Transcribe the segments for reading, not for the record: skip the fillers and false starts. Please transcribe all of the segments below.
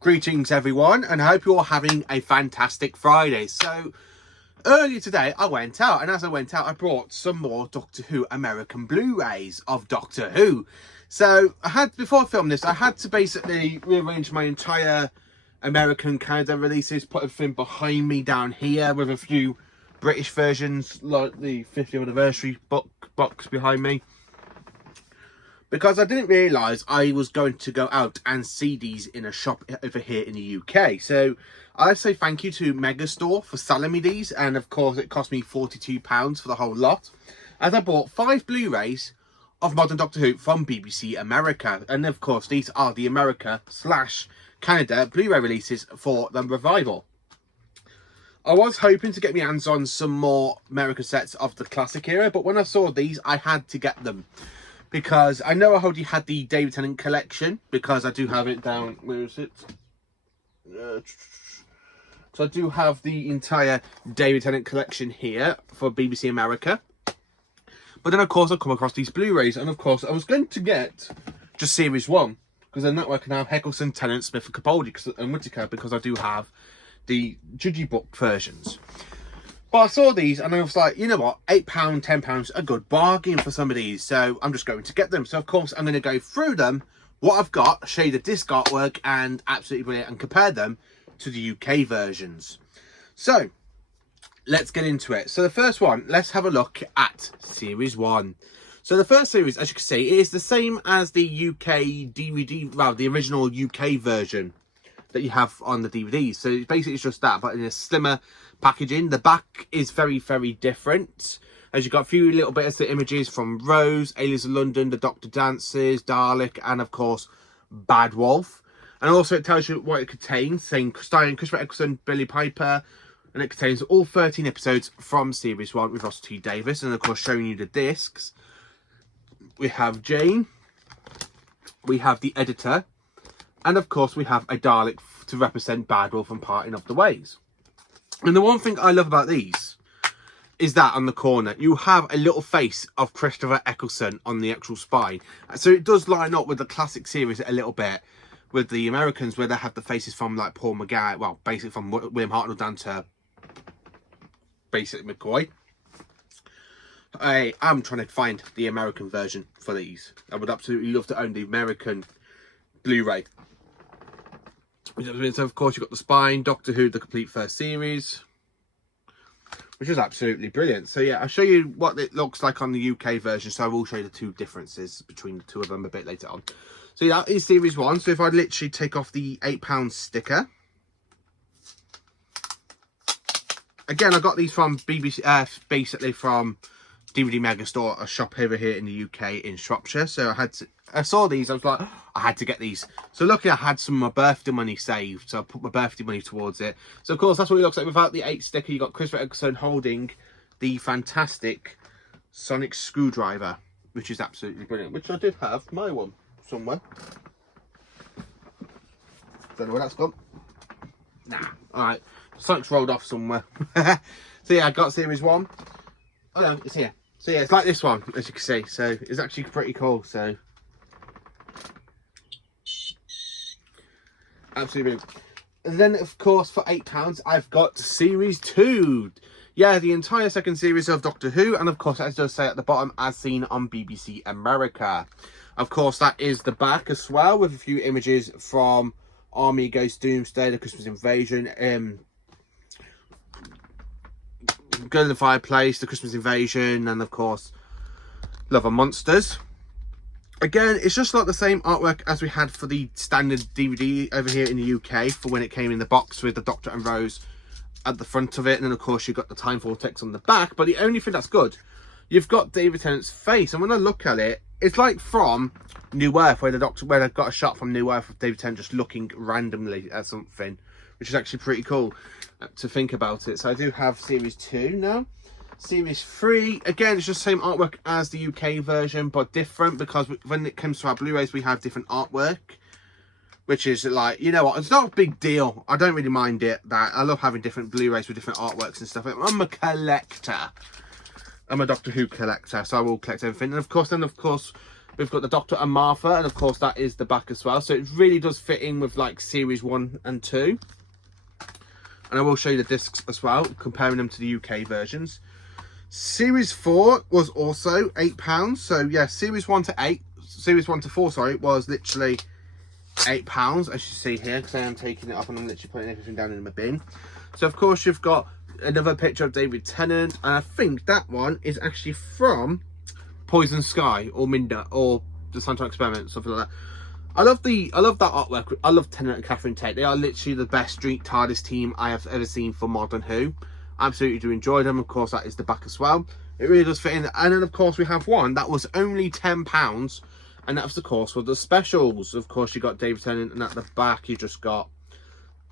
Greetings everyone, and I hope you're having a fantastic Friday. So earlier today I went out, and as I went out I brought some more Doctor Who American Blu-rays of Doctor Who. So before I filmed this, I had to basically rearrange my entire American Canada releases, put everything behind me down here with a few British versions like the 50th anniversary box behind me, because I didn't realise I was going to go out and see these in a shop over here in the UK. So I say thank you to Megastore for selling me these, and of course it cost me £42 for the whole lot, as I bought 5 Blu-rays of Modern Doctor Who from BBC America. And of course these are the America/Canada Blu-ray releases for the revival. I was hoping to get my hands on some more America sets of the classic era, but when I saw these I had to get them, because I know I already had the David Tennant collection, because I do have it down, where is it? So I do have the entire David Tennant collection here for BBC America. But then of course I come across these Blu-rays, and of course I was going to get just Series 1, because then that way I can have Eccleston, Tennant, Smith and Capaldi and Whittaker, because I do have the Judgy book versions. But I saw these and I was like, you know what, £8, £10, a good bargain for some of these. So I'm just going to get them. So of course I'm going to go through them, what I've got, show you the disc artwork, and absolutely brilliant, and compare them to the UK versions. So let's get into it. So the first one, let's have a look at Series 1. So the first series, as you can see, is the same as the UK DVD, well, the original UK version that you have on the DVDs. So basically it's just that, but in a slimmer packaging. The back is very, very different, as you've got a few little bits of images from Rose, Aliens of London, the Doctor Dances, Dalek, and of course Bad Wolf. And also it tells you what it contains, saying starring Christopher Eccleston, Billie Piper, and it contains all 13 episodes from Series 1 with Russell T Davies, and of course showing you the discs. We have Jane, we have the editor, and of course we have a Dalek to represent Bad Wolf and Parting of the Ways. And the one thing I love about these is that on the corner you have a little face of Christopher Eccleston on the actual spine. So it does line up with the classic series a little bit with the Americans, where they have the faces from like Paul McGann, well basically from William Hartnell down to basically McCoy. I am trying to find the American version for these. I would absolutely love to own the American Blu-ray. So of course you've got the spine, Doctor Who, the complete first series, which is absolutely brilliant. So yeah, I'll show you what it looks like on the UK version, so I will show you the two differences between the two of them a bit later on. So yeah, that is Series 1. So if I literally take off the £8 sticker. Again, I got these from BBC, basically from DVD Megastore, a shop over here in the UK in Shropshire. So I saw these, I was like, I had to get these. So luckily I had some of my birthday money saved, so I put my birthday money towards it. So of course that's what it looks like without the 8 sticker. You got Christopher Eccleston holding the fantastic sonic screwdriver, which is absolutely brilliant, which I did have my one somewhere. Don't know where that's gone. Nah, alright, sonic's rolled off somewhere. So yeah, I got Series 1. Oh no, it's here. So yeah, it's like this one, as you can see. So it's actually pretty cool. So absolutely brilliant. And then of course for £8 I've got Series 2. Yeah, the entire second series of Doctor Who, and of course as it does say at the bottom, as seen on BBC America. Of course that is the back as well, with a few images from Army Ghost Doomsday, the Christmas Invasion, Go to the Fireplace, the Christmas Invasion, and of course Love and Monsters. Again, it's just like the same artwork as we had for the standard DVD over here in the UK, for when it came in the box with the Doctor and Rose at the front of it, and then of course you've got the Time Vortex on the back. But the only thing that's good, you've got David Tennant's face, and when I look at it, it's like from New Earth, where they've got a shot from New Earth of David Tennant just looking randomly at something, which is actually pretty cool to think about it. So I do have Series 2 now. Series 3, again, it's just the same artwork as the UK version, but different, because when it comes to our Blu-rays, we have different artwork, which is like, you know what, it's not a big deal. I don't really mind it. That I love having different Blu-rays with different artworks and stuff. I'm a collector. I'm a Doctor Who collector, so I will collect everything. And of course, We've got the Doctor and Martha, and of course that is the back as well. So it really does fit in with like series 1 and 2. And I will show you the discs as well, comparing them to the UK versions. Series 4 was also £8. So yeah, series 1 to 4, sorry, was literally £8, as you see here, because I am taking it up and I'm literally putting everything down in my bin. So of course you've got another picture of David Tennant, and I think that one is actually from Poison Sky or Minda or the Scientific Experiment, something like that. I love that artwork. I love Tennant and Catherine Tate. They are literally the best Street TARDIS team I have ever seen for Modern Who. Absolutely do enjoy them. Of course, that is the back as well. It really does fit in. And then of course we have one that was only £10, and that was of course for the specials. Of course you got David Tennant, and at the back you just got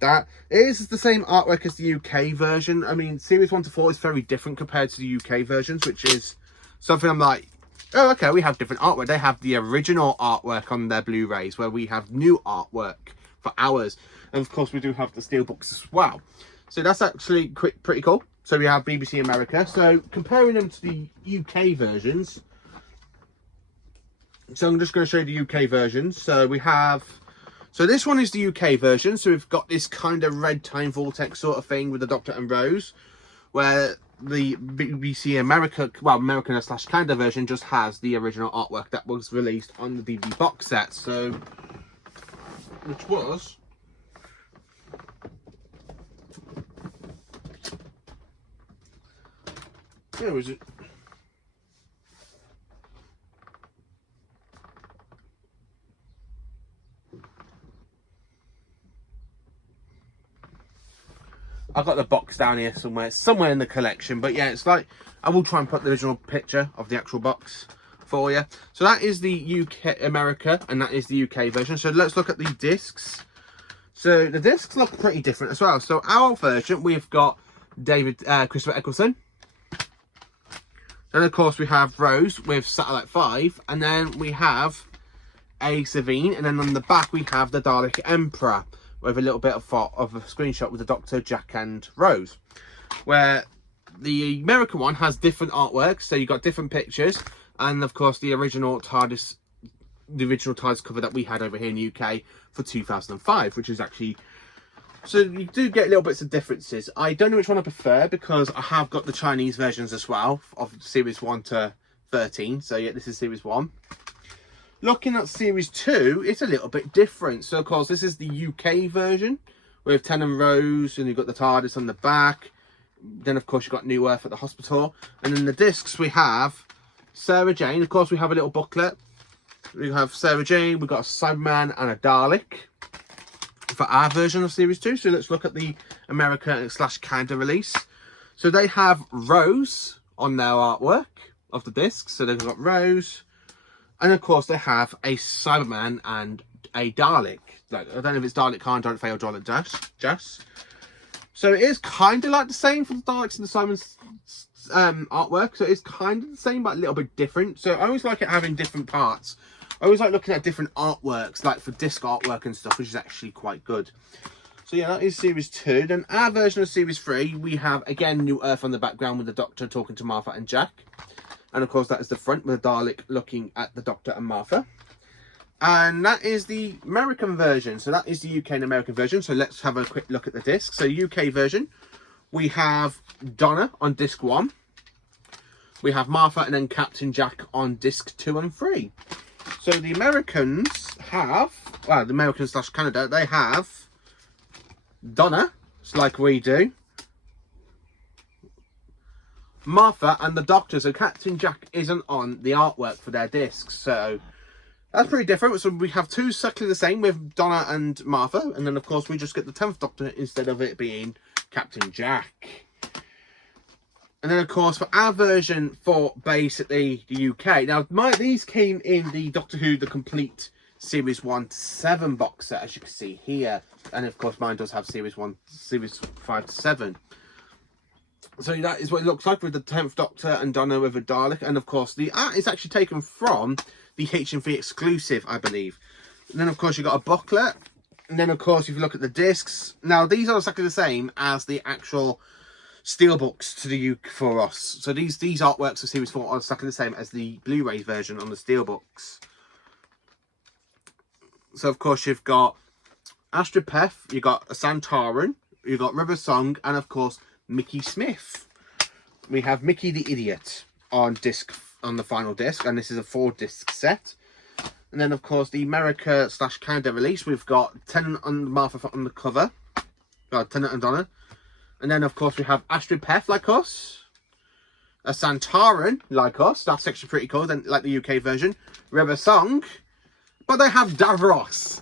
that. It is the same artwork as the UK version. I mean, series 1 to 4 is very different compared to the UK versions, which is something I'm like, oh, okay, we have different artwork. They have the original artwork on their Blu-rays, where we have new artwork for ours. And of course, we do have the steelbooks as well. So that's actually pretty cool. So we have BBC America. So comparing them to the UK versions. So I'm just going to show you the UK versions. So we have... So this one is the UK version. So we've got this kind of red time vortex sort of thing with the Doctor and Rose, where the BBC America, well, American / Canada version just has the original artwork that was released on the DVD box set. So, which was where was it? I've got the box down here somewhere in the collection. But yeah, it's like, I will try and put the original picture of the actual box for you. So that is the UK America, and that is the UK version. So let's look at the discs. So the discs look pretty different as well. So our version, we've got Christopher Eccleston. Then of course we have Rose with Satellite 5, and then we have a Savine, and then on the back we have the Dalek Emperor, with a little bit of a screenshot with the Doctor, Jack and Rose, where the American one has different artwork. So you got different pictures, and of course the original TARDIS cover that we had over here in the UK for 2005, which is actually, so you do get little bits of differences. I don't know which one I prefer, because I have got the Chinese versions as well of series 1 to 13. So yeah, this is series 1. Looking at series 2, it's a little bit different. So of course this is the UK version with Tennant and Rose, and you've got the TARDIS on the back. Then of course you've got New Earth at the hospital, and then the discs we have Sarah Jane. Of course we have a little booklet. We have Sarah Jane, we've got a Cyberman and a Dalek for our version of series 2. So let's look at the America / Canada release. So they have Rose on their artwork of the discs. So they've got Rose. And of course they have a Cyberman and a Dalek. I don't know if it's Dalek Khan, Dalek Faye, or Dalek Jess. So it is kind of like the same for the Daleks and the Cyberman's artwork. So it's kind of the same, but a little bit different. So I always like it having different parts. I always like looking at different artworks, like for disc artwork and stuff, which is actually quite good. So yeah, that is series 2. Then our version of series 3, we have again New Earth on the background with the Doctor talking to Martha and Jack. And of course that is the front with the Dalek looking at the Doctor and Martha. And that is the American version. So that is the UK and American version. So let's have a quick look at the disc. So UK version, we have Donna on disc 1. We have Martha and then Captain Jack on disc 2 and 3. So the Americans have, well, the Americans / Canada, they have Donna, it's like we do, Martha and the Doctor. So Captain Jack isn't on the artwork for their discs. So that's pretty different. So we have two exactly the same with Donna and Martha. And then of course we just get the 10th Doctor instead of it being Captain Jack. And then of course for our version for basically the UK. Now these came in the Doctor Who The Complete Series 1 to 7 box set, as you can see here. And of course mine does have Series 5 to 7. So that is what it looks like with the 10th Doctor and Donna with a Dalek. And of course the art is actually taken from the HMV exclusive, I believe. And then of course you've got a booklet. And then of course if you look at the discs, now these are exactly the same as the actual steelbooks to the UK for us. So these artworks of series 4 are exactly the same as the Blu-ray version on the steelbooks So of course you've got Astrid Pef, you've got a Santorin, you've got River Song, and of course Mickey Smith. We have Mickey the Idiot on the final disc, and this is a 4-disc set. And then of course the America / Canada release, we've got Tennant and Martha on the cover. Tennant and Donna. And then of course we have Astrid Pef like us. A Santorin like us. That's actually pretty cool, then like the UK version. River Song. But they have Davros.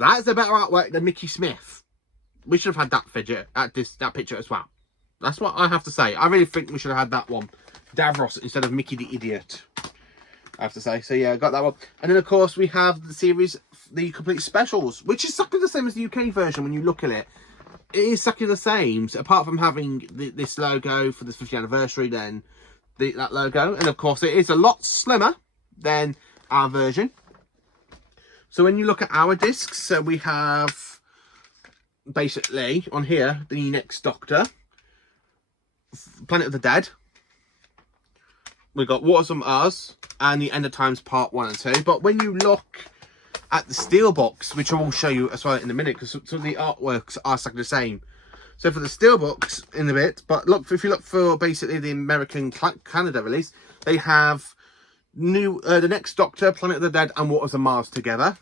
That is a better artwork than Mickey Smith. We should have had that fidget that picture as well. That's what I have to say. I really think we should have had that one. Davros instead of Mickey the Idiot, I have to say. So yeah, I got that one. And then of course we have the series, the complete specials, which is exactly the same as the UK version when you look at it. It is exactly the same, so apart from having this logo for the 50th anniversary, then that logo. And of course it is a lot slimmer than our version. So when you look at our discs, so we have basically on here the Next Doctor, Planet of the Dead. We've got Waters of Mars and the End of Times Part 1 and 2. But when you look at the Steelbooks, which I will show you as well in a minute, because some of the artworks are exactly the same. So for the Steelbooks in a bit, but look, if you look for basically the American Canada release, they have the Next Doctor, Planet of the Dead, and Waters of Mars together.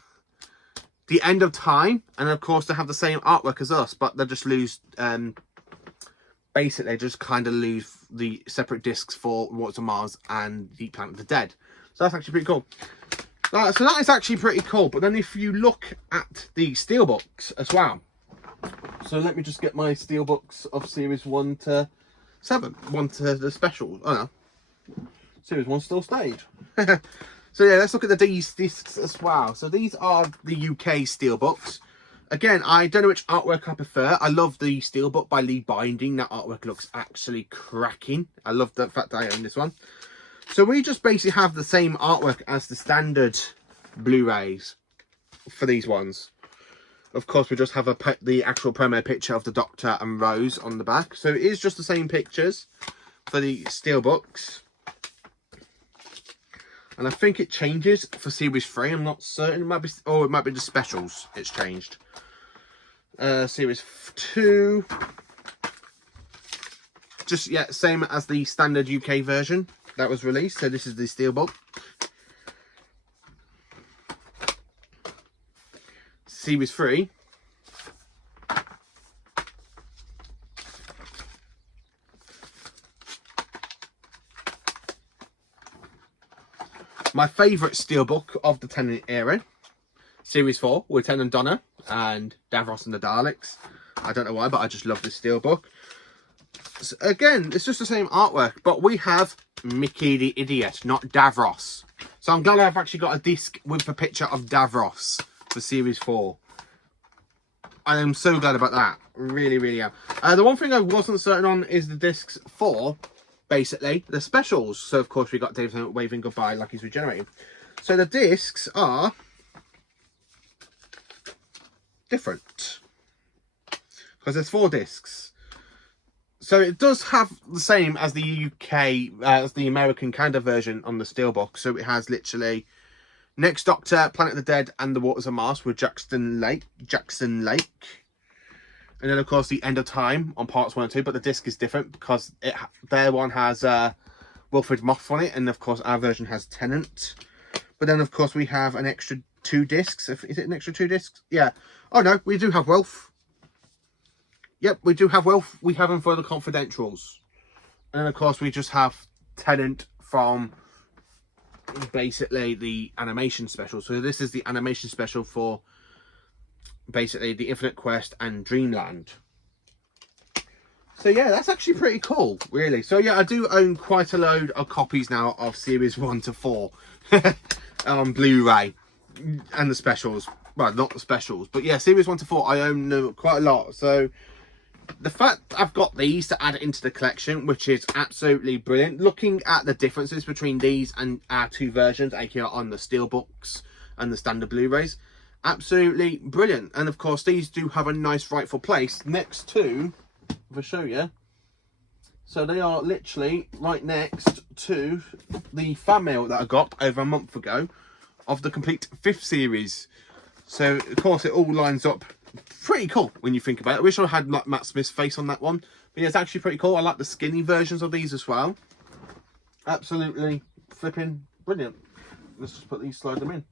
The End of Time, and of course they have the same artwork as us, but they just lose, basically just kind of lose the separate discs for Waters of Mars and the Planet of the Dead. So that's actually pretty cool. So that is actually pretty cool. But then if you look at the Steelbooks as well. So let me just get my Steelbooks of Series 1 to 7. 1 to the specials. Oh no. Series 1 still stayed. So yeah, let's look at these discs as well. So these are the UK Steelbooks. Again, I don't know which artwork I prefer. I love the Steelbook by Lee Binding. That artwork looks actually cracking. I love the fact that I own this one. So we just basically have the same artwork as the standard Blu-rays for these ones. Of course, we just have the actual promo picture of the Doctor and Rose on the back. So it is just the same pictures for the Steelbooks. And I think it changes for Series 3. I'm not certain. It might be, or it might be the specials. It's changed. Series 2. Just, yeah, same as the standard UK version that was released. So this is the Steelbook. Series 3. My favourite Steelbook of the Tennant era. Series 4 with Tennant and Donna and Davros and the Daleks. I don't know why, but I just love this Steelbook. So again, it's just the same artwork, but we have Mickey the Idiot, not Davros. So I'm glad I've actually got a disc with a picture of Davros for Series 4. I am so glad about that. Really, really am. The one thing I wasn't certain on is the discs for, basically, the specials. So, of course, we got David Tennant waving goodbye like he's regenerating. So the discs are different. Because there's 4 discs. So it does have the same as the UK, as the American Canada version on the Steelbook. So it has literally Next Doctor, Planet of the Dead, and the Waters of Mars with Jackson Lake. And then, of course, the End of Time on parts 1 and 2. But the disc is different because their one has Wilfred Moth on it. And, of course, our version has Tennant. But then, of course, we have an extra 2 discs. Is it an extra 2 discs? Yeah. Oh, no, we do have Wilf. Yep, we do have Wilf. We have him for the Confidentials. And then, of course, we just have Tennant from basically the animation special. So this is the animation special for basically the Infinite Quest and Dreamland. So yeah, that's actually pretty cool, really. So yeah, I do own quite a load of copies now of Series 1 to 4 on Blu-ray and the specials. Well, not the specials, but yeah, Series 1 to 4 I own them quite a lot. So the fact I've got these to add into the collection, which is absolutely brilliant. Looking at the differences between these and our 2 versions, aka on the Steelbooks and the standard Blu-rays, absolutely brilliant. And of course, these do have a nice rightful place next to, if I show you, so they are literally right next to the fan mail that I got over a month ago of the complete 5th series. So, of course, it all lines up pretty cool when you think about it. I wish I had like Matt Smith's face on that one. But yeah, it's actually pretty cool. I like the skinny versions of these as well. Absolutely flipping brilliant. Let's just put these, slide them in.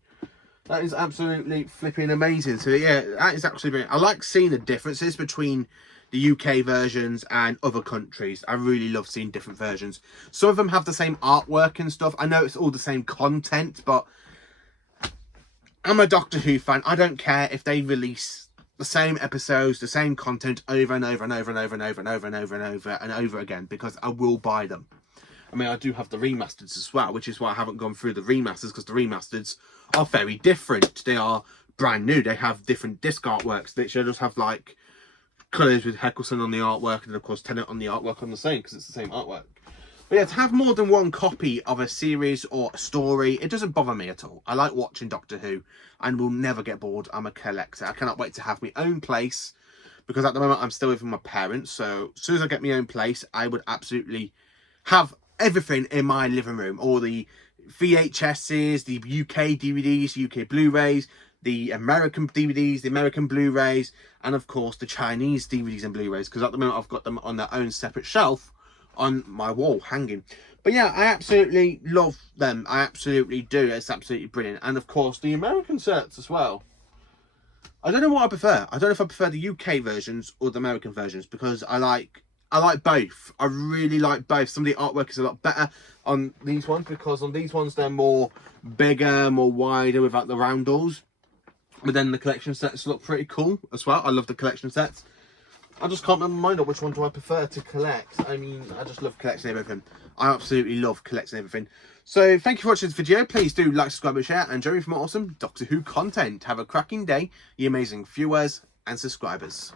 That is absolutely flipping amazing. So yeah, that is actually brilliant. I like seeing the differences between the UK versions and other countries. I really love seeing different versions. Some of them have the same artwork and stuff. I know it's all the same content, but I'm a Doctor Who fan. I don't care if they release the same episodes, the same content over and over and over and over and over and over and over and over and over again, because I will buy them. I mean, I do have the remasters as well, which is why I haven't gone through the remasters, because the remasters are very different. They are brand new. They have different disc artworks. They should just have like colours with Eccleston on the artwork, and of course Tennant on the artwork on the same, because it's the same artwork. But yeah, to have more than one copy of a series or a story, it doesn't bother me at all. I like watching Doctor Who and will never get bored. I'm a collector. I cannot wait to have my own place, because at the moment I'm still with my parents. So as soon as I get my own place, I would absolutely have everything in my living room. All the VHSs, the UK DVDs, UK Blu-rays, the American DVDs, the American Blu-rays, and of course the Chinese DVDs and Blu-rays, because at the moment I've got them on their own separate shelf on my wall hanging. But yeah, I absolutely love them. I absolutely do. It's absolutely brilliant. And of course the American sets as well. I don't know what I prefer. I don't know if I prefer the UK versions or the American versions, because I like both. I really like both. Some of the artwork is a lot better on these ones, because on these ones they're more bigger, more wider without the roundels. But then the collection sets look pretty cool as well. I love the collection sets. I just can't remember my mind on which one do I prefer to collect. I mean, I just love collecting everything. I absolutely love collecting everything. So thank you for watching this video. Please do like, subscribe and share, and join me for more awesome Doctor Who content. Have a cracking day, you amazing viewers and subscribers.